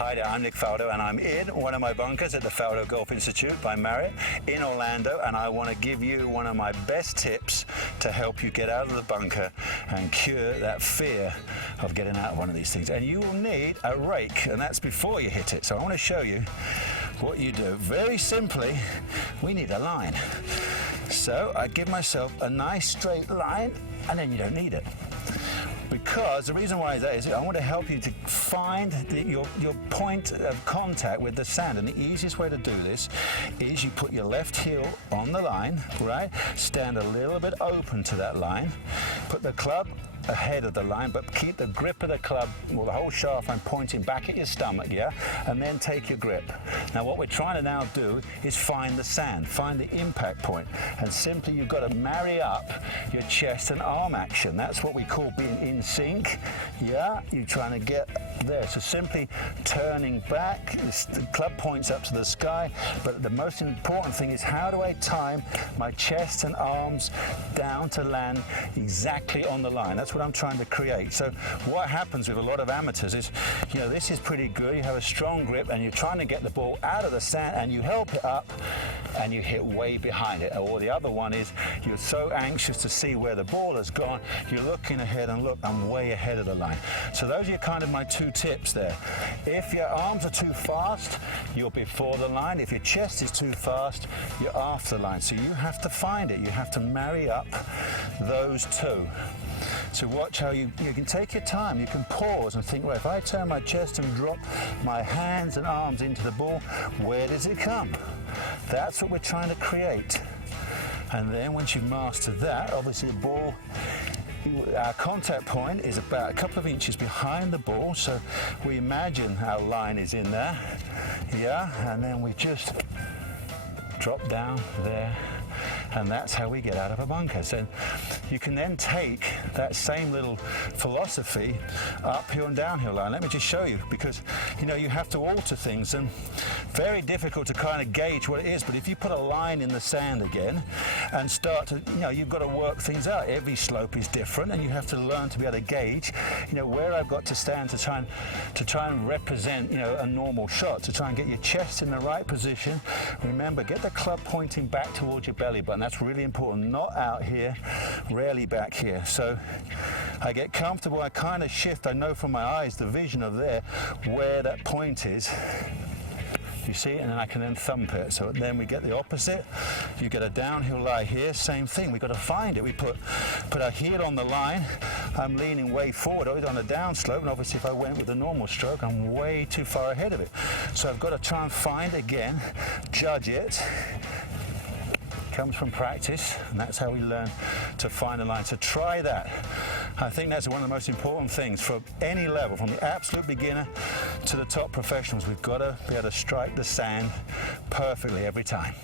Hi there, I'm Nick Faldo and I'm in one of my bunkers at the Faldo Golf Institute by Marriott in Orlando, and I want to give you one of my best tips to help you get out of the bunker and cure that fear of getting out of one of these things. And you will need a rake, and that's before you hit it. So I want to show you what you do. Very simply, we need a line. So I give myself a nice straight line, and then you don't need it. Because the reason why that is, I want to help you to find your point of contact with the sand. And the easiest way to do this is you put your left heel on the line, right? Stand a little bit open to that line. Put the club ahead of the line, but keep the grip of the club, or the whole shaft line, pointing back at your stomach, yeah? And then take your grip. Now what we're trying to now do is find the sand, find the impact point. And simply you've got to marry up your chest and arm action. That's what we call being in sync, yeah? You're trying to get there. So simply turning back, the club points up to the sky, but the most important thing is how do I time my chest and arms down to land exactly on the line. That's what I'm trying to create. So what happens with a lot of amateurs is, you know, this is pretty good, you have a strong grip and you're trying to get the ball out of the sand and you help it up and you hit way behind it. Or the other one is you're so anxious to see where the ball has gone, you're looking ahead and look, I'm way ahead of the line. So those are kind of my two tips there. If your arms are too fast, you're before the line. If your chest is too fast, you're after the line. So you have to find it. You have to marry up those two. So watch how you can take your time, you can pause and think, well, if I turn my chest and drop my hands and arms into the ball, where does it come? That's what we're trying to create. And then once you've mastered that, obviously the ball, our contact point is about a couple of inches behind the ball, so we imagine our line is in there, yeah, and then we just drop down there. And that's how we get out of a bunker. So you can then take that same little philosophy uphill and downhill line. Let me just show you, because you know you have to alter things, and very difficult to kind of gauge what it is. But if you put a line in the sand again and start to, you know, you've got to work things out. Every slope is different, and you have to learn to be able to gauge, you know, where I've got to stand to try and represent, you know, a normal shot. To try and get your chest in the right position. Remember, get the club pointing back towards your belly button. That's really important, not out here, rarely back here. So I get comfortable, I kind of shift, I know from my eyes the vision of there where that point is. You see it, and then I can then thump it. So then we get the opposite. You get a downhill lie here, same thing. We've got to find it. We put our heel on the line. I'm leaning way forward on a downslope, and obviously if I went with a normal stroke, I'm way too far ahead of it. So I've got to try and find again, judge it. Comes from practice, and that's how we learn to find a line. So try that. I think that's one of the most important things for any level, from the absolute beginner to the top professionals. We've got to be able to strike the sand perfectly every time.